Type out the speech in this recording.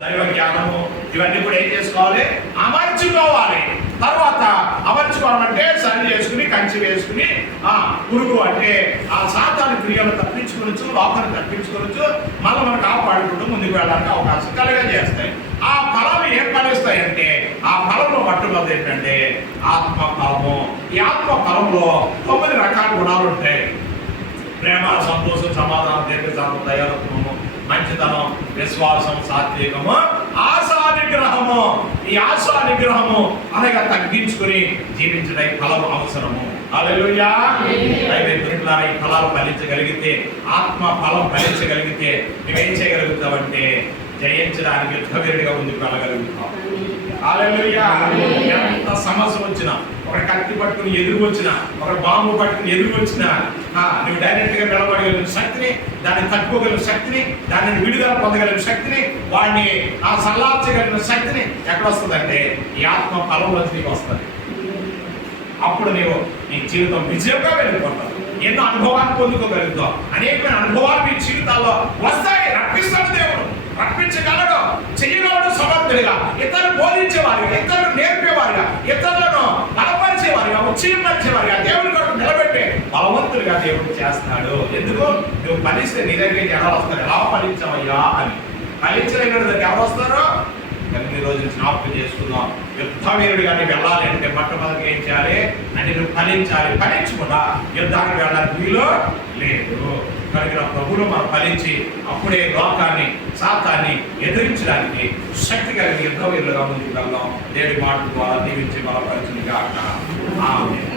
దైవ జ్ఞానము ఇవన్నీ కూడా ఏం చేసుకోవాలి? అమర్చుకోవాలి. తర్వాత అమర్చుకోవాలంటే సరి చేసుకుని కంచి వేసుకుని పురుగు అంటే ఆ సాతాను క్రియలు తప్పించుకోవచ్చు, లోపాన్ని తప్పించుకోవచ్చు, మనం కాపాడుకుంటూ ముందుకు వెళ్ళడానికి అవకాశం కలిగజేస్తాయి. ఆ ఫలాలు ఏం ఫలిస్తాయి అంటే ఆ ఫలంలో పట్టున్నది ఏంటంటే ఆత్మ ఫలము. ఈ ఆత్మ ఫలంలో 9 రకాల గుణాలు ఉంటాయి. ప్రేమ, సంతోషం, సమాధానం, దీర్ఘశాంతం, దయాలత్వము, మంచితనం, విశ్వాసం, సాత్వికము, ఆశా నిగ్రహము. ఈ ఆశా నిగ్రహము అనగా తగ్గించుకుని జీవించడం ఫలము అవసరము. హల్లెలూయా. ఈ ఫలాలు ఫలించగలిగితే, ఆత్మ ఫలం ఫలించగలిగితే నువ్వేం చేయగలుగుతావంటే జయించడానికి యుద్ధవీరుడిగా ముందుకు వెళ్ళగలుగుతావు. హల్లెలూయా. ఎంత సమస్య వచ్చినా, ఒక కత్తి పట్టుకుని ఎదురు వచ్చినా, ఒక బాంబు పట్టుకుని ఎదురు వచ్చినా నువ్వు డైరెక్ట్ గా నిలబడగలిగిన శక్తిని, దాన్ని తట్టుకోగలిగిన శక్తిని, దానిని విడుదల పొందగలిగిన శక్తిని, వాడిని సల్లార్చగలిగిన శక్తిని ఎక్కడ వస్తుందంటే ఈ ఆత్మ ఫలంలోంచి నీకు వస్తుంది. అప్పుడు నీవు నీ జీవితం విజయంగా వెళ్ళిపోతావు. ఎన్నో అనుభవాన్ని పొందుకోగలుగుతావు. అనేకమైన అనుభవాలు మీ జీవితాల్లో వస్తాయి. రప్పిస్తాడు దేవుడు, రప్పించగలడు, చెయ్యగలడు సమర్థుడిగా, ఇతరులు బోధించేవారిగా, ఇతరులు నేర్పేవారిగా, ఇతరులను బలపరిచేవారిగా, ఉచ్చరించేవారిగా, దేవుని కొరకు నిలబెట్టే బలవంతుడిగా దేవుడు చేస్తాడు. ఎందుకు? నువ్వు ఫలిస్తే నీ దగ్గరికి ఎవరు వస్తారు? ఎలా ఫలించవయ్యా అని. ఫలించలేని దగ్గర ఎవరు వస్తారో ఈ రోజు జ్ఞాపకం చేసుకుందాం. యుద్ధవీరుడిగా నీవు వెళ్ళాలి అంటే మొట్టమొదటి ఏం చేయాలి అంటే నువ్వు ఫలించాలి. ఫలించకుండా యుద్ధానికి వెళ్ళడానికి వీలు లేదు. కనుక ప్రభువులు మనం ఫలించి అప్పుడే లోకాన్ని, సాతాన్ని ఎదిరించడానికి శక్తి కలిగి యుద్ధవీరులుగా ముందుకు వెళ్దాం. దేవుడి మాట ద్వారా దీవించి బలపరిచింది కాక. ఆమేన్.